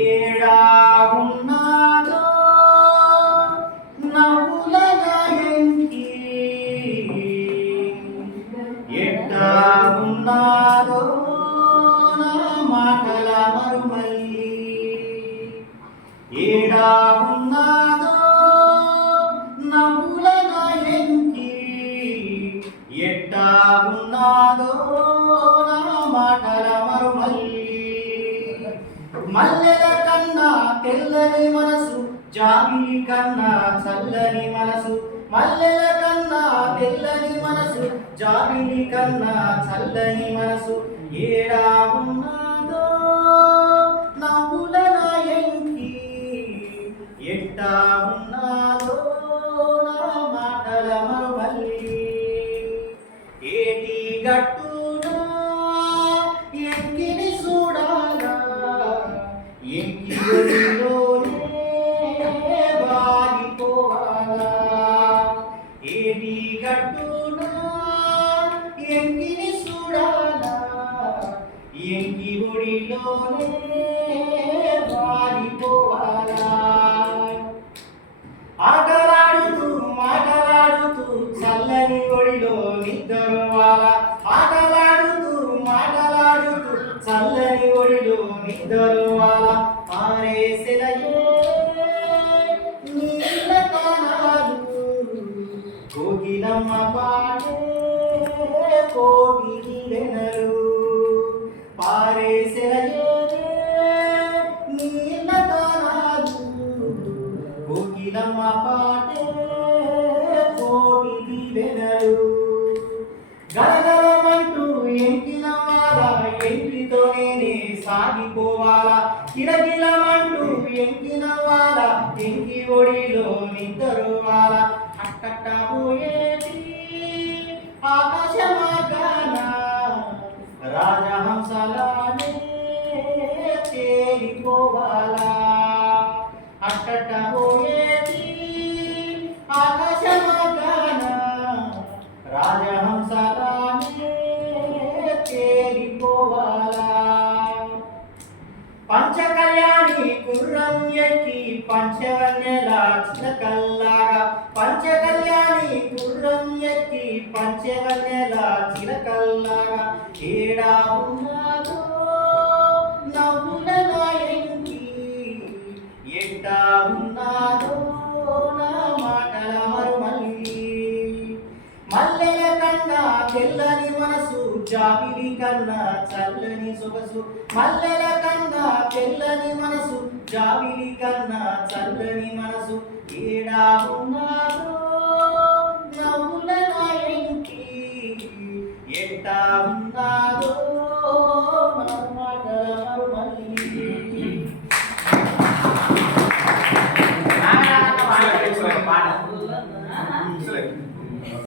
ఏడా ఉన్నాదో నవ్వుల గాయంకి ఎట్టా ఉన్నాదో నా మాటల మరుమల్లి ఏడా ఉన్నాదో నవ్వుల గాయంకి ఎట్టా ఉన్నాదో నా మాటల మరుమల్లి మల్లెల కన్నా తెల్లని మనసు జాబిలి కన్నా చల్లని మనసు మల్లెల కన్నా తెల్లని మనసు జాబిలి కన్నా చల్లని మనసు ఏడా ఉన్నాదో నవ్వుల నాయంకి ఎట్టా ఉన్నాదో నా మాటల మరుమల్లి ఏటి గట్టునా ఎంకిని చూడాలా ఎంకి ఒడిలోనే వాలిపోవాలా ఏటి గట్టునా ఎంకిని చూడాలా ఎంకి ఒడిలోనే వాలిపోవాలా ఆటలాడుతూ మాటలాడుతూ చల్లని ఒడిలో నిద్రవాల ఆటలాడుతూ మాటలాడుతూ చల్లని ఒడిలో నిద్రవాల పారేసెలయే నీళ్ళ తానాలు కోకిలమ్మ పాడే కోటి వెనరు పారేసెలయే నీళ్ళ తానాలు కోకిలమ్మ పాటే కోటి వెనరు గలగలమంటూ ఎంకిన వాల ఎంకితో నేనే సాగిపోవాలా కిలకిలమంటూ ఎంకిన వాల ఎంకి ఒడిలో నిద్రవాల అట్టట్ట పోయేటి ఆకాశ మార్గాన రాజహంసలానే తేలిపోవాలా అట్టట్ట పోయేటి ఆకాశ మార్గాన రాజహంసలానే తేలిపోవాలా పంచకళ్యాణి కుర్రం ఎక్కి పంచవన్నెల చిలకల్లాగా పంచకళ్యాణి గుర్రం ఎక్కి పంచవన్నెల చిలకల్లాగా ఏడా ఉన్నాదో నవ్వుల నాయంకి ఎట్టా ఉన్నాదో నా మాటల మరుమల్లి మల్లెల కన్నా తెల్లని మనసు జాబిలి కన్నా చల్లని సొగసు మల్లెల కన్నా తెల్లని మనసు జాబిలి కన్నా చల్లని మనసు ఏడా ఉన్నాదో